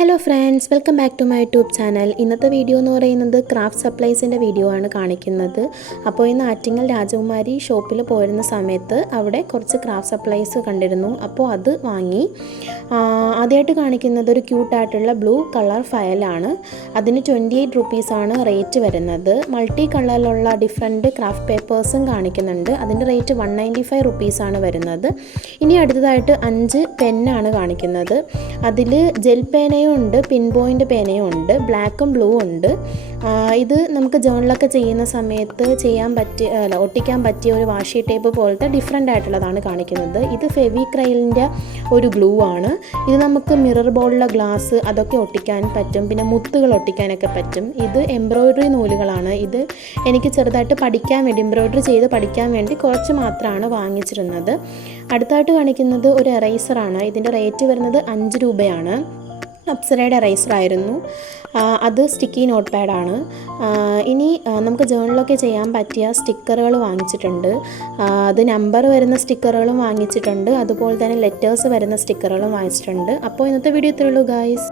Hello friends, welcome back to my YouTube channel. ഇന്നത്തെ video എന്ന് പറയുന്നത് ക്രാഫ്റ്റ് സപ്ലൈസിൻ്റെ വീഡിയോ ആണ് കാണിക്കുന്നത്. അപ്പോൾ ഇന്ന് ആറ്റിങ്ങൽ രാജകുമാരി ഷോപ്പിൽ പോയിരുന്ന സമയത്ത് അവിടെ കുറച്ച് ക്രാഫ്റ്റ് സപ്ലൈസ് കണ്ടിരുന്നു. അപ്പോൾ അത് വാങ്ങി. ആദ്യമായിട്ട് കാണിക്കുന്നത് ഒരു ക്യൂട്ടായിട്ടുള്ള ബ്ലൂ കളർ ഫയലാണ്. അതിന് 28 റുപ്പീസാണ് റേറ്റ് വരുന്നത്. മൾട്ടി കളറിലുള്ള ഡിഫറെൻറ്റ് ക്രാഫ്റ്റ് പേപ്പേഴ്സും കാണിക്കുന്നുണ്ട്. അതിൻ്റെ റേറ്റ് 195 റുപ്പീസാണ് വരുന്നത്. ഇനി അടുത്തതായിട്ട് 5 പെന്നാണ് കാണിക്കുന്നത്. അതിൽ ജെൽ പേനയും ഉണ്ട്, പിൻ പോയിൻ്റ് പേനയും ഉണ്ട്, ബ്ലാക്കും ബ്ലൂ ഉണ്ട്. ഇത് നമുക്ക് ജേണലൊക്കെ ചെയ്യുന്ന സമയത്ത് ഒട്ടിക്കാൻ പറ്റിയ ഒരു വാഷി ടേപ്പ് പോലത്തെ ഡിഫറെൻ്റ് ആയിട്ടുള്ളതാണ് കാണിക്കുന്നത്. ഇത് ഫെവിക്രൈലിൻ്റെ ഒരു ഗ്ലൂ ആണ്. ഇത് നമുക്ക് മിറർ ബോളിലെ ഗ്ലാസ് അതൊക്കെ ഒട്ടിക്കാൻ പറ്റും, പിന്നെ മുത്തുകൾ ഒട്ടിക്കാനൊക്കെ പറ്റും. ഇത് എംബ്രോയ്ഡറി നൂലുകളാണ്. ഇത് എനിക്ക് ചെറുതായിട്ട് പഠിക്കാൻ വേണ്ടി, എംബ്രോയ്ഡറി ചെയ്ത് പഠിക്കാൻ വേണ്ടി കുറച്ച് മാത്രമാണ് വാങ്ങിച്ചിരുന്നത്. അടുത്തായിട്ട് കാണിക്കുന്നത് ഒരു എറൈസറാണ്. ഇതിൻ്റെ റേറ്റ് വരുന്നത് 5 രൂപയാണ്. അപ്സരയുടെ എറൈസറായിരുന്നു. അത് സ്റ്റിക്കി നോട്ട് പാഡാണ്. ഇനി നമുക്ക് ജേണലൊക്കെ ചെയ്യാൻ പറ്റിയ സ്റ്റിക്കറുകൾ വാങ്ങിച്ചിട്ടുണ്ട്. അത് നമ്പർ വരുന്ന സ്റ്റിക്കറുകളും വാങ്ങിച്ചിട്ടുണ്ട്, അതുപോലെ തന്നെ ലെറ്റേഴ്സ് വരുന്ന സ്റ്റിക്കറുകളും വാങ്ങിച്ചിട്ടുണ്ട്. അപ്പോൾ ഇന്നത്തെ വീഡിയോ ഇത്രയേ ഉള്ളൂ ഗായ്സ്.